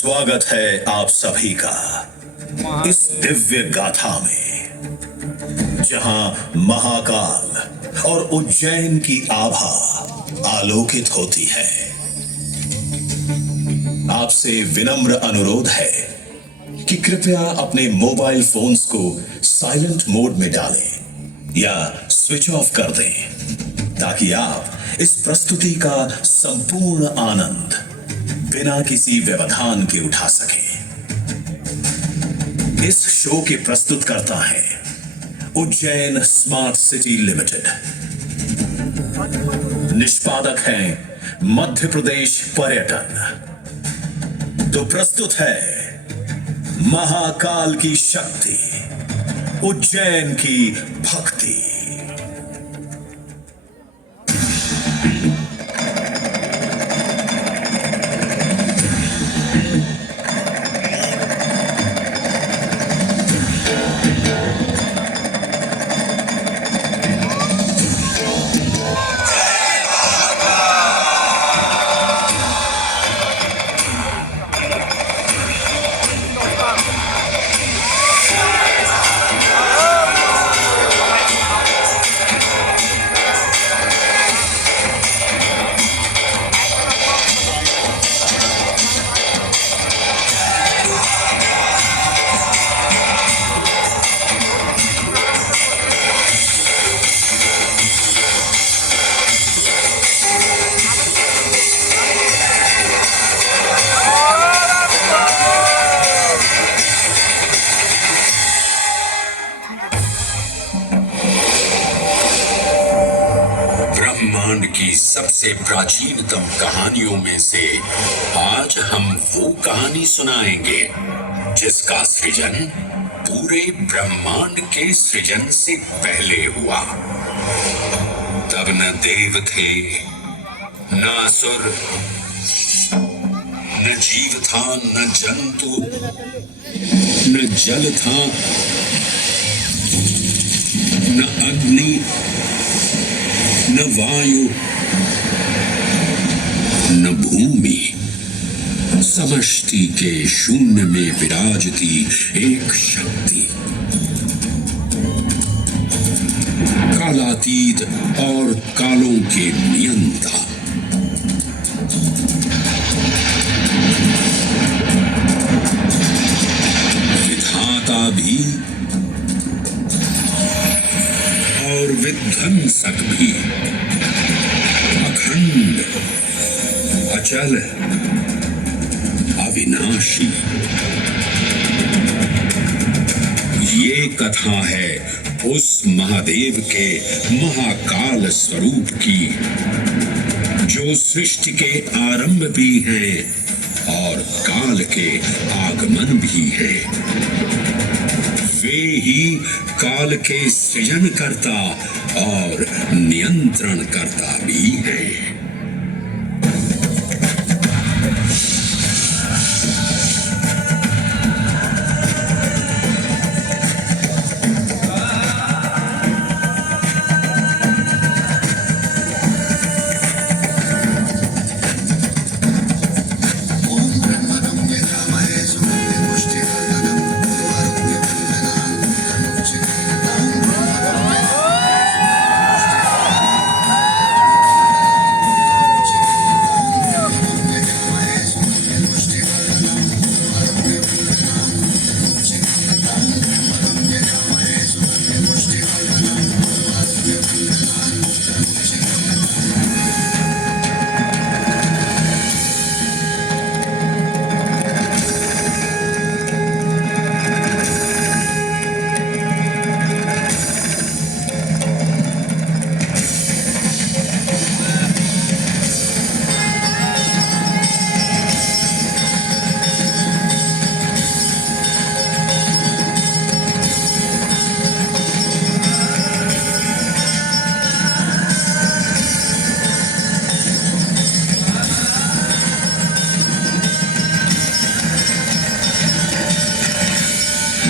स्वागत है आप सभी का इस दिव्य गाथा में, जहां महाकाल और उज्जैन की आभा आलोकित होती है। आपसे विनम्र अनुरोध है कि कृपया अपने मोबाइल फोन्स को साइलेंट मोड में डालें या स्विच ऑफ कर दें, ताकि आप इस प्रस्तुति का संपूर्ण आनंद बिना किसी व्यवधान के उठा सकें। इस शो के प्रस्तुतकर्ता हैं उज्जैन स्मार्ट सिटी लिमिटेड। निष्पादक हैं मध्य प्रदेश पर्यटन। तो प्रस्तुत है महाकाल की शक्ति, उज्जैन की भक्ति। ब्रह्मांड की सबसे प्राचीनतम कहानियों में से आज हम वो कहानी सुनाएंगे जिसका सृजन पूरे ब्रह्मांड के सृजन से पहले हुआ। तब न देव थे, न असुर, न जीव था, न जंतु, न जल था, न अग्नि, न वायु, न भूमि। समष्टि के शून्य में विराजती एक शक्ति, कालातीत और कालों के नियंता। विधाता भी और विध्वंसक भी, अखंड, अचल, अविनाशी। ये कथा है उस महादेव के महाकाल स्वरूप की, जो सृष्टि के आरंभ भी हैं और काल के आगमन भी है। वे ही काल के सृजन करता और नियंत्रण करता भी है।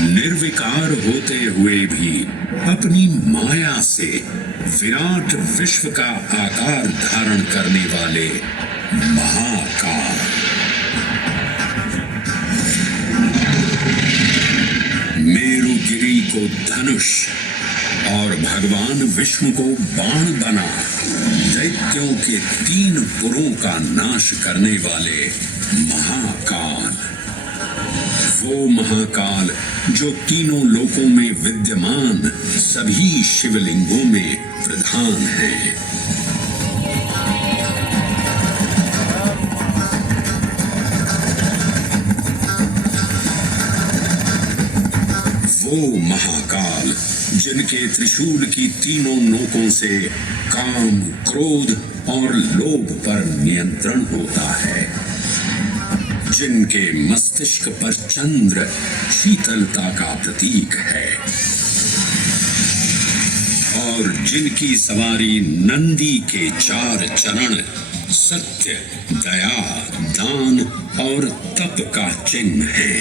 निर्विकार होते हुए भी अपनी माया से विराट विश्व का आकार धारण करने वाले महाकाल। को धनुष और भगवान विष्णु को बाण बना दैत्यों के 3 पुरों का नाश करने वाले महाकाल। वो महाकाल जो तीनों लोकों में विद्यमान सभी शिवलिंगों में प्रधान है। वो महाकाल जिनके त्रिशूल की तीनों नोकों से काम, क्रोध और लोभ पर नियंत्रण होता है, जिनके मस्तिष्क पर चंद्र शीतलता का प्रतीक है और जिनकी सवारी नंदी के 4 चरण सत्य, दया, दान और तप का चिन्ह है।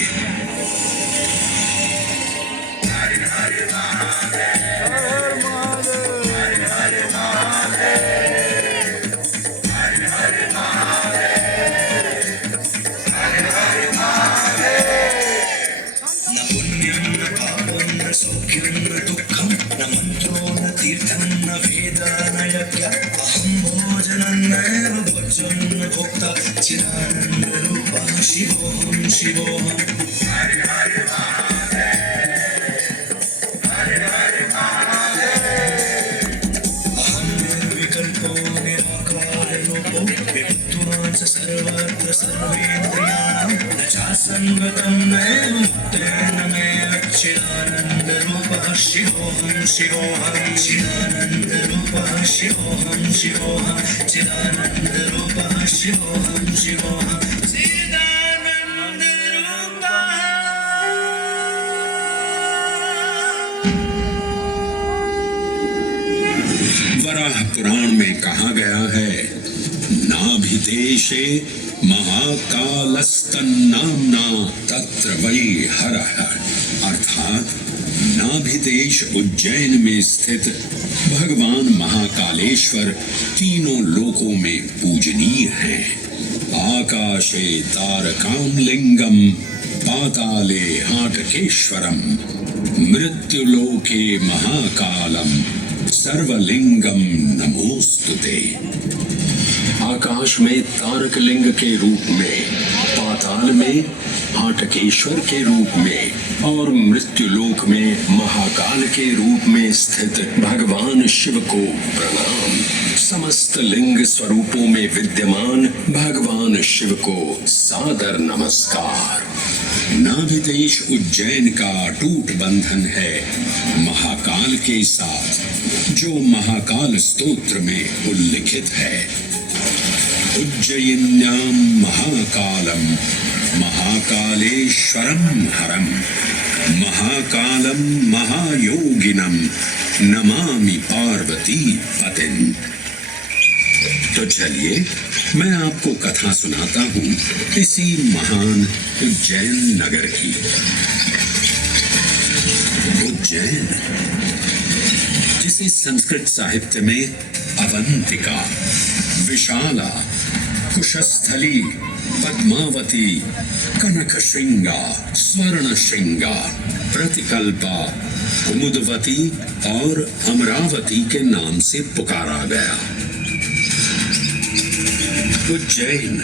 सौख्यं न दुःखं न मन्त्रो न तीर्थं न वेद न यज्ञ अहं भोजनं नैव भोज्यं न भोक्ता चिदानन्दरूपः शिवोऽहं शिवोऽहम्। अहं निर्विकल्पो निराकाररूपो विद्वान् च सर्वत्र सर्वेन्द्रियाणां न चासङ्गतं नैव मुक्तेन मे चिदानन्दरूपः शिवोऽहं शिवोऽहं चिदानन्दरूपः शिवोऽहं शिवोऽहं चिदानन्दरूपः शिवोऽहं शिवोऽहं वराह पुराण में कहा गया है, नाभिदेशे महाकालस्तन्नाम्ना तत्र वै हरः, अर्थात नाभिदेश उज्जैन में स्थित भगवान महाकालेश्वर तीनों लोकों में पूजनीय हैं। आकाशे तारकाम लिंगम पाताले हाटकेश्वरम मृत्युलोके महाकालम सर्वलिंगम नमोस्तुते। आकाश में तारक लिंग के रूप में, पाताल में हाटकेश्वर के रूप में और मृत्युलोक में महाकाल के रूप में स्थित भगवान शिव को प्रणाम। समस्त लिंग स्वरूपों में विद्यमान भगवान शिव को सादर नमस्कार। नाभिदेश उज्जैन का अटूट बंधन है महाकाल के साथ, जो महाकाल स्तोत्र में उल्लिखित है। उज्जयिन्यां महाकालम महाकालेश्वरम हरम महाकालम महायोगिनम नमामि पार्वती पतिं। तो चलिए मैं आपको कथा सुनाता हूँ इसी महान उज्जैन नगर की। उज्जैन, जिसे संस्कृत साहित्य में अवंतिका, विशाला, कुशस्थली, पद्मावती, कनक श्रृंगा, स्वर्ण श्रृंगा, प्रतिकल्पा, कुमुदवती और अमरावती के नाम से पुकारा गया। उज्जैन,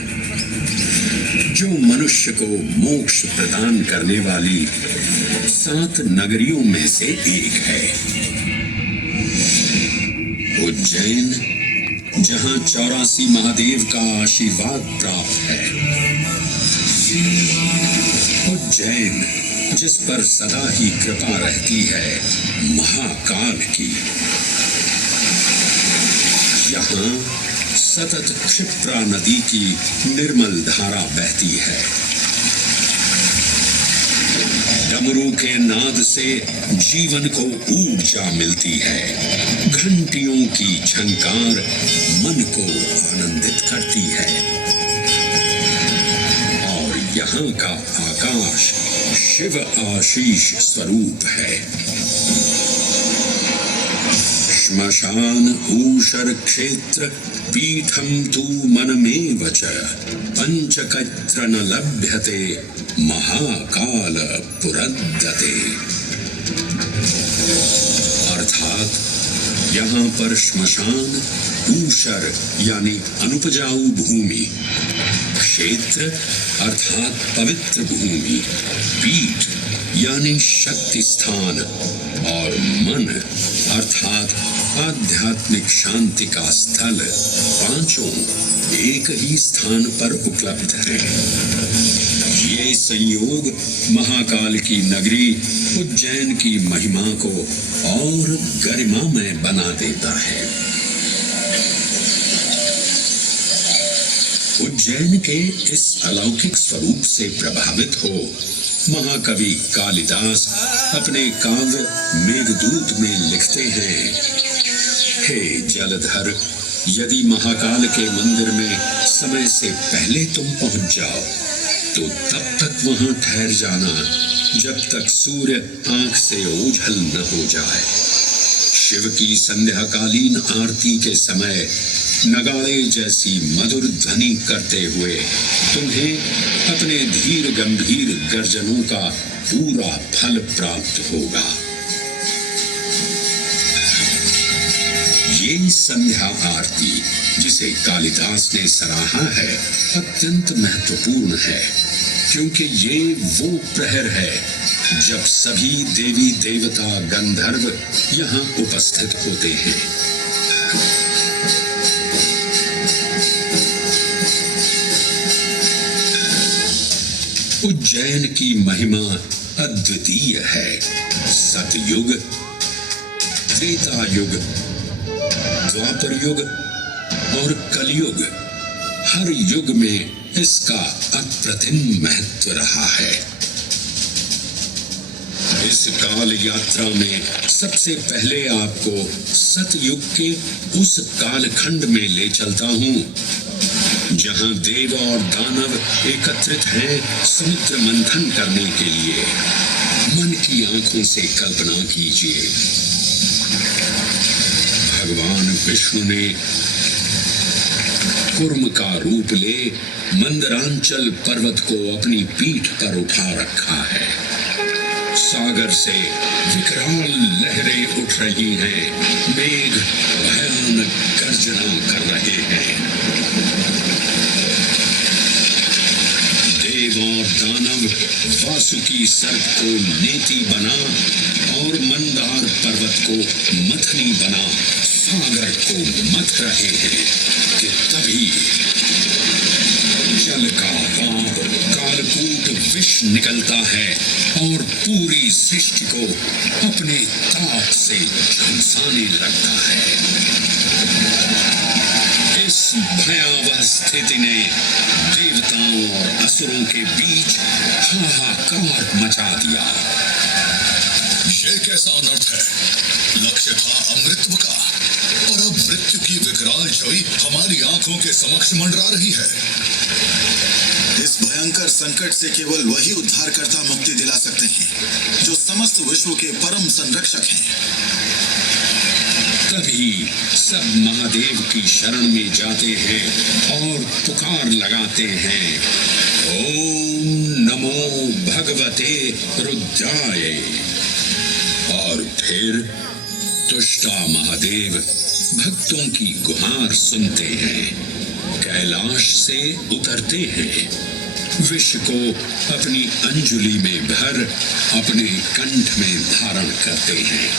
जो मनुष्य को मोक्ष प्रदान करने वाली 7 नगरियों में से एक है। उज्जैन, जहां 84 महादेव का आशीर्वाद प्राप्त है। उज्जैन, जिस पर सदा ही कृपा रहती है महाकाल की। यहाँ सतत क्षिप्रा नदी की निर्मल धारा बहती है। डमरू के नाद से जीवन को ऊर्जा मिलती है। घंटियों की झंकार मन को आनंदित करती है और यहाँ का आकाश शिव आशीष स्वरूप है। श्मशान ऊषर क्षेत्र पीठम तू मनमेव च पंचकत्र न लभ्यते महाकाल पुरद्दते। अर्थात यहाँ पर श्मशान, ऊषर यानी अनुपजाऊ भूमि, क्षेत्र अर्थात पवित्र भूमि, पीठ यानी शक्ति स्थान और मन अर्थात आध्यात्मिक शांति का स्थल पांचों एक ही स्थान पर उपलब्ध हैं। ये संयोग महाकाल की नगरी उज्जैन की महिमा को और गरिमामय बना देता है। उज्जैन के इस अलौकिक स्वरूप से प्रभावित हो महाकवि कालिदास अपने काव्य मेघदूत में लिखते हैं, हे जलधर, यदि महाकाल के मंदिर में समय से पहले तुम पहुंच जाओ तो तब तक वहां ठहर जाना जब तक सूर्य आंख से ओझल न हो जाए। शिव की संध्याकालीन आरती के समय नगाड़े जैसी मधुर ध्वनि करते हुए तुम्हें अपने धीर गंभीर गर्जनों का पूरा फल प्राप्त होगा। ये संध्या आरती जिसे कालिदास ने सराहा है अत्यंत महत्वपूर्ण है, क्योंकि ये वो प्रहर है जब सभी देवी देवता गंधर्व यहाँ उपस्थित होते हैं। उज्जैन की महिमा अद्वितीय है। सतयुग, त्रेता युग, द्वापर युग और कलयुग, हर युग में इसका अप्रतिम महत्व रहा है। इस काल यात्रा में सबसे पहले आपको सतयुग के उस कालखंड में ले चलता हूँ जहां देव और दानव एकत्रित हैं समुद्र मंथन करने के लिए। मन की आंखों से कल्पना कीजिए, भगवान विष्णु ने कुर्म का रूप ले मंदरांचल पर्वत को अपनी पीठ पर उठा रखा है। सागर से विकराल लहरें उठ रही हैं, मेघ भयानक गर्जना कर रहे हैं। देव और दानव वासुकी सर्प को नेति बना और मंदार पर्वत को मथनी बना सागर को मथ रहे हैं कि तभी जल का पाप कालकूट विष निकलता है और पूरी सृष्टि को अपने ताप से झुलसाने लगता है। इस भयावह स्थिति ने देवताओं और असुरों के बीच हाहाकार मचा दिया। ये कैसा अनर्थ है? लक्ष्य था अमृतत्व का और अब मृत्यु की विकराल छवि हमारी आंखों के समक्ष मंडरा रही है। इस भयंकर संकट से केवल वही उद्धारकर्ता मुक्ति दिला सकते हैं जो समस्त विश्व के परम संरक्षक हैं। तभी सब महादेव की शरण में जाते हैं और पुकार लगाते हैं, ओम नमो भगवते रुद्राय। और फिर तुष्टा महादेव भक्तों की गुहार सुनते हैं, कैलाश से उतरते हैं, विष को अपनी अंजुलि में भर अपने कंठ में धारण करते हैं।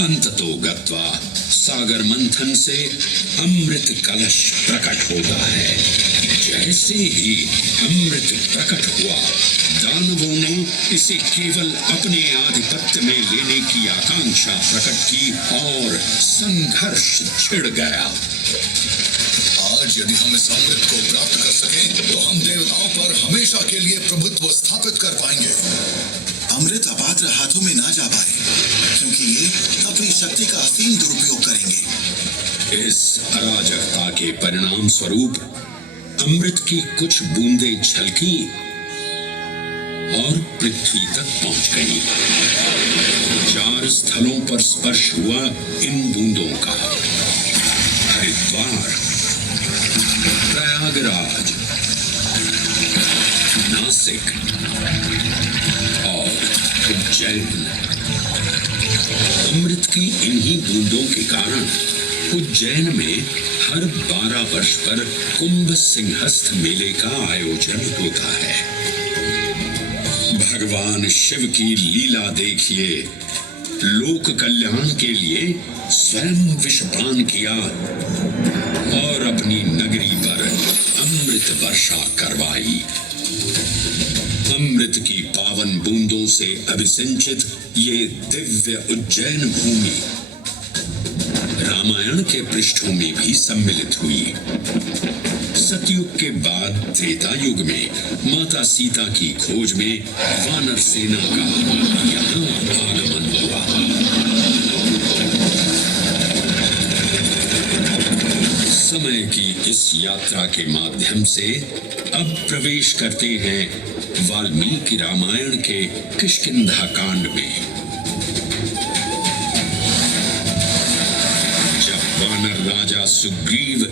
अंततो गत्वा सागर मंथन से अमृत कलश प्रकट होता है। जैसे ही अमृत प्रकट हुआ, दानवों ने इसे केवल अपने आधिपत्य में लेने की आकांक्षा प्रकट की और संघर्ष छिड़ गया। आज यदि हम इस अमृत को प्राप्त कर सकें तो हम देवताओं पर हमेशा के लिए प्रभुत्व स्थापित कर पाएंगे। अमृत अपात्र हाथों में ना जा पाए, क्योंकि ये अपनी शक्ति का असीम दुरुपयोग करेंगे। इस अराजकता के परिणाम स्वरूप अमृत की कुछ बूंदें छलकी और पृथ्वी तक पहुंच गई। 4 स्थलों पर स्पर्श हुआ इन बूंदों का। हरिद्वार, प्रयागराज, नासिक और उज्जैन। अमृत की इन्हीं बूंदों के कारण उज्जैन में हर 12 वर्ष पर कुंभ सिंहस्थ मेले का आयोजन होता है। भगवान शिव की लीला देखिए। लोक कल्याण के लिए स्वयं विषपान किया और अपनी नगरी पर अमृत वर्षा करवाई। अमृत की पावन बूंदों से अभिसिंचित ये दिव्य उज्जैन भूमि रामायण के पृष्ठों में भी सम्मिलित हुई। सतयुग के बाद त्रेता युग में माता सीता की खोज में वानर सेना का यहाँ आगमन हुआ। समय की इस यात्रा के माध्यम से अब प्रवेश करते हैं वाल्मीकि रामायण के किष्किंधा कांड में। जब वानर राजा सुग्रीव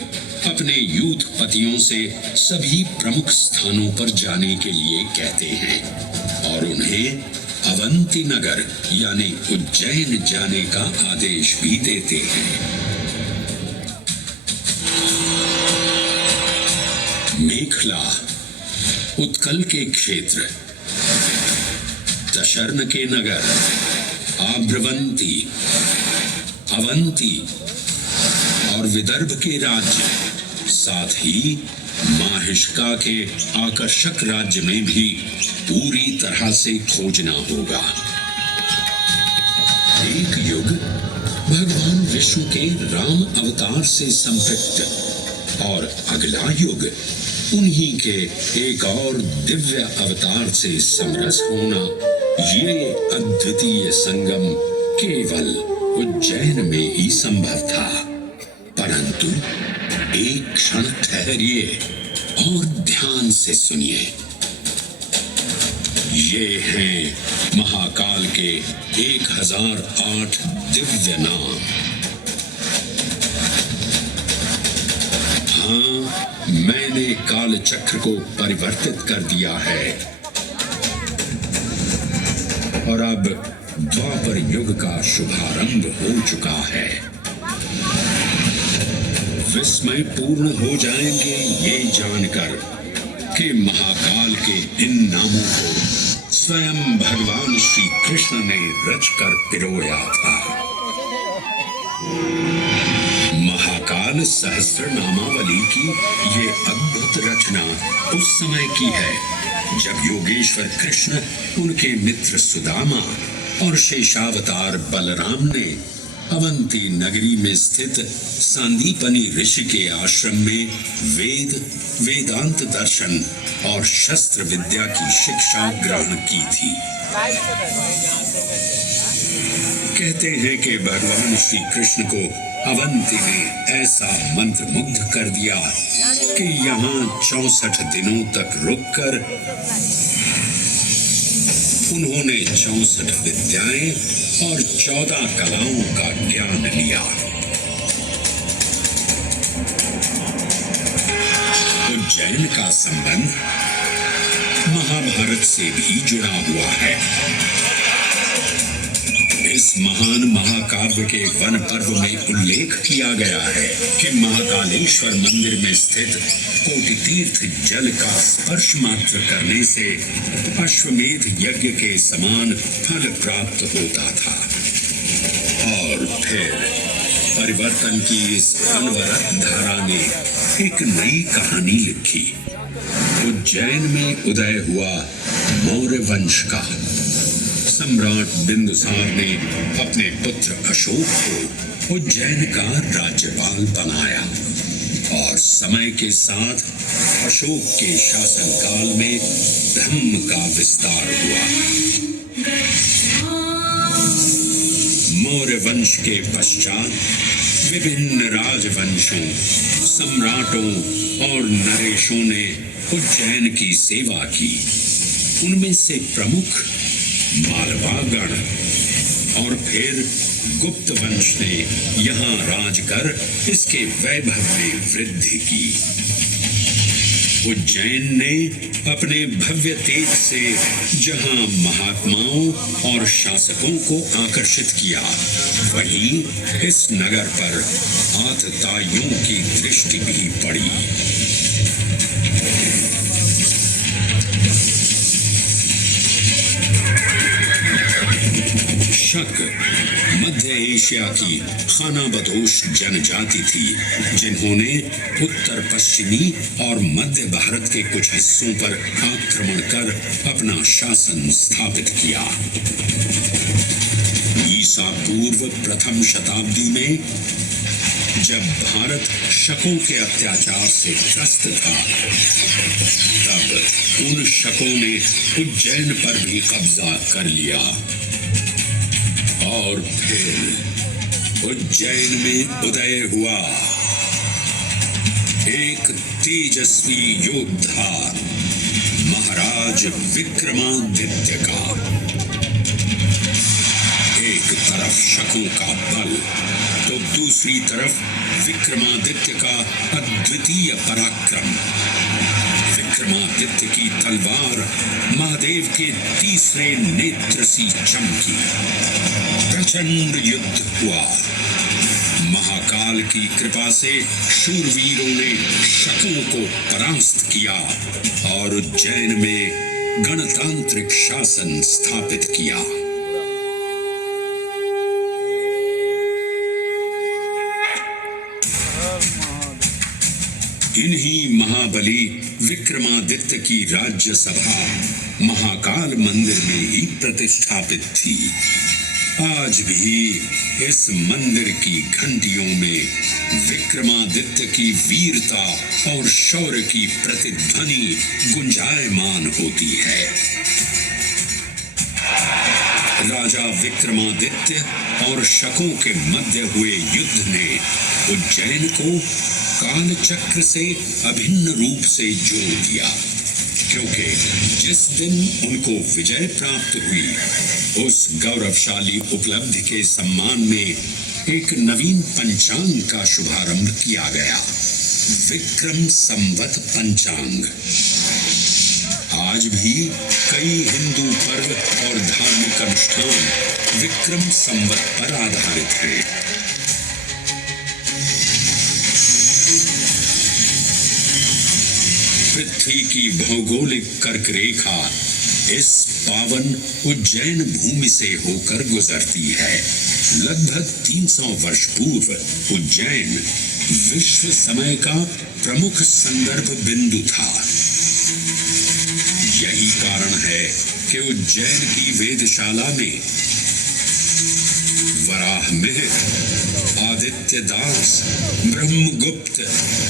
अपने यूथपतियों से सभी प्रमुख स्थानों पर जाने के लिए कहते हैं और उन्हें अवंती नगर यानी उज्जैन जाने का आदेश भी देते हैं। मेखला उत्कल के क्षेत्र, दशर्न के नगर, आभ्रवंती, अवंती और विदर्भ के राज्य, साथ ही माहिष्का के आकर्षक राज्य में भी पूरी तरह से खोजना होगा। एक युग भगवान विष्णु के राम अवतार से संपृक्त और अगला युग उन्हीं के एक और दिव्य अवतार से समरस होना, ये अद्वितीय संगम केवल उज्जैन में ही संभव था। परंतु एक क्षण ठहरिए और ध्यान से सुनिए। ये हैं महाकाल के 1008 दिव्य नाम। हाँ, मैंने काल चक्र को परिवर्तित कर दिया है और अब द्वापर युग का शुभारंभ हो चुका है। विस्मय पूर्ण हो जाएंगे ये जानकर कि महाकाल के इन नामों को स्वयं भगवान श्री कृष्ण ने रचकर पिरोया था। महाकाल सहस्त्र नामावली की ये अद्भुत रचना उस समय की है जब योगेश्वर कृष्ण उनके मित्र सुदामा और शेषावतार बलराम ने अवंती नगरी में स्थित सांदीपनी ऋषि के आश्रम में वेदांत दर्शन और शस्त्र विद्या की शिक्षा ग्रहण की थी। कहते हैं कि भगवान श्री कृष्ण को अवंती ने ऐसा मंत्र मुग्ध कर दिया कि यहाँ 64 दिनों तक रुककर उन्होंने 64 विद्याएं और 14 कलाओं का ज्ञान लिया। उज्जैन का संबंध महाभारत से भी जुड़ा हुआ है। इस महान महाकाव्य के वन पर्व में उल्लेख किया गया है कि महाकालेश्वर मंदिर में स्थित कोटि तीर्थ जल का स्पर्श मात्र करने से अश्वमेध यज्ञ के समान फल प्राप्त होता था। और फिर परिवर्तन की इस अनवरत धारा ने एक नई कहानी लिखी। उज्जैन में उदय हुआ मौर्य वंश का। सम्राट बिंदुसार ने अपने पुत्र अशोक को उज्जैन का राज्यपाल बनाया और समय के साथ अशोक के शासनकाल में धर्म का विस्तार हुआ। मौर्य वंश के पश्चात विभिन्न राजवंशों, सम्राटों और नरेशों ने उज्जैन की सेवा की उनमें से प्रमुख मालवागण और फिर गुप्त वंश ने यहाँ राज कर इसके वैभव में वृद्धि की। उज्जैन ने अपने भव्य तेज से जहां महात्माओं और शासकों को आकर्षित किया, वहीं इस नगर पर आतताइयों की दृष्टि भी पड़ी। शक मध्य एशिया की खानाबदोश जनजाति थी, जिन्होंने उत्तर पश्चिमी और मध्य भारत के कुछ हिस्सों पर आक्रमण कर अपना शासन स्थापित किया। ईसा पूर्व प्रथम शताब्दी में जब भारत शकों के अत्याचार से त्रस्त था, तब उन शकों ने उज्जैन पर भी कब्जा कर लिया और फिर उज्जैन में उदय हुआ एक तेजस्वी योद्धा महाराज विक्रमादित्य का। एक तरफ शकों का बल तो दूसरी तरफ विक्रमादित्य का अद्वितीय पराक्रम। विक्रमादित्य की तलवार महादेव के तीसरे नेत्र सी चमकी। प्रचंड युद्ध हुआ। महाकाल की कृपा से शूरवीरों ने शकों को परास्त किया और उज्जैन में गणतांत्रिक शासन स्थापित किया। इन्हीं महाबली विक्रमादित्य की राज्य सभा महाकाल मंदिर में ही प्रतिष्ठापित थी। आज भी इस मंदिर की घंटियों में विक्रमादित्य की वीरता और शौर्य की प्रतिध्वनि गुंजायमान होती है। राजा विक्रमादित्य और शकों के मध्य हुए युद्ध ने उज्जैन को काल चक्र से अभिन्न रूप से जोड़ दिया, क्योंकि जिस दिन उनको विजय प्राप्त हुई, उस गौरवशाली उपलब्धि के सम्मान में एक नवीन पंचांग का शुभारंभ किया गया, विक्रम संवत पंचांग। आज भी कई हिंदू पर्व और धार्मिक अनुष्ठान विक्रम संवत पर आधारित हैं। पृथ्वी की भौगोलिक कर्क रेखा इस पावन उज्जैन भूमि से होकर गुजरती है। लगभग 300 वर्ष पूर्व उज्जैन विश्व समय का प्रमुख संदर्भ बिंदु था। यही कारण है कि उज्जैन की वेदशाला में वराहमिहिर, आदित्य दास, ब्रह्मगुप्त,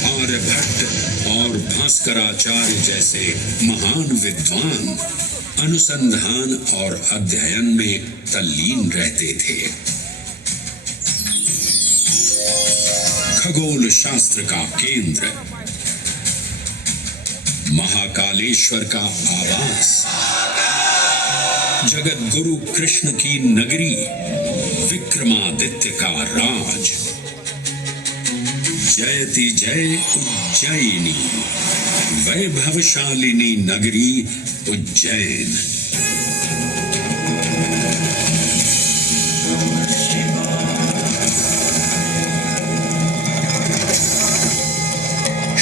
आर्यभट्ट और भास्कराचार्य जैसे महान विद्वान अनुसंधान और अध्ययन में तल्लीन रहते थे। खगोल शास्त्र का केंद्र, महाकालेश्वर का आवास, जगत गुरु कृष्ण की नगरी, विक्रमादित्य का राज। जयति जय उज्जैनी, वैभवशालिनी नगरी उज्जैन।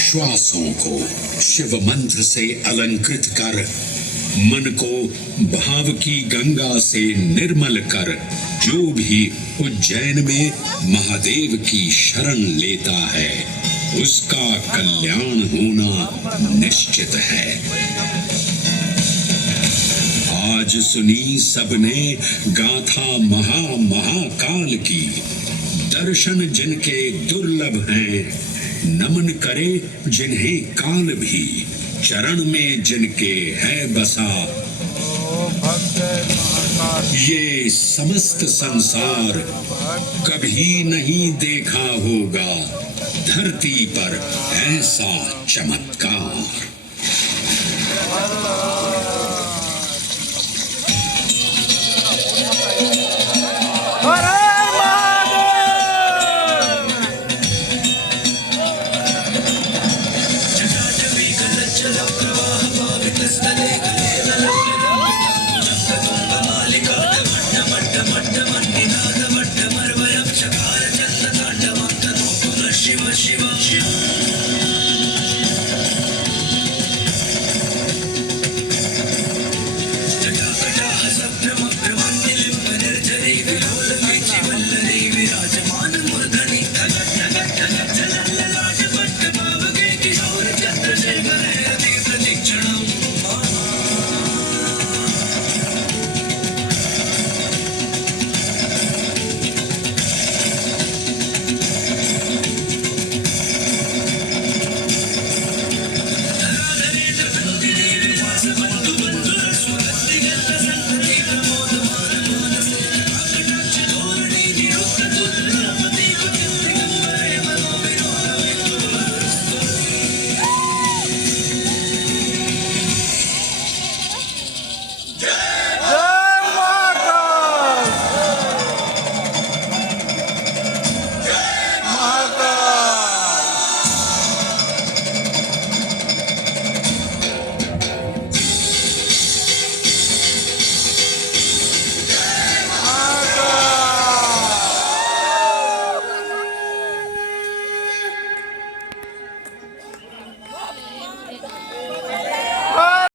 श्वासों को शिव मंत्र से अलंकृत कर, मन को भाव की गंगा से निर्मल कर, जो भी उज्जैन में महादेव की शरण लेता है, उसका कल्याण होना निश्चित है। आज सुनी सबने गाथा महाकाल की, दर्शन जिनके दुर्लभ हैं, नमन करे जिन्हें काल भी, चरण में जिनके है बसा। ये समस्त संसार कभी नहीं देखा होगा धरती पर ऐसा चमत्कार।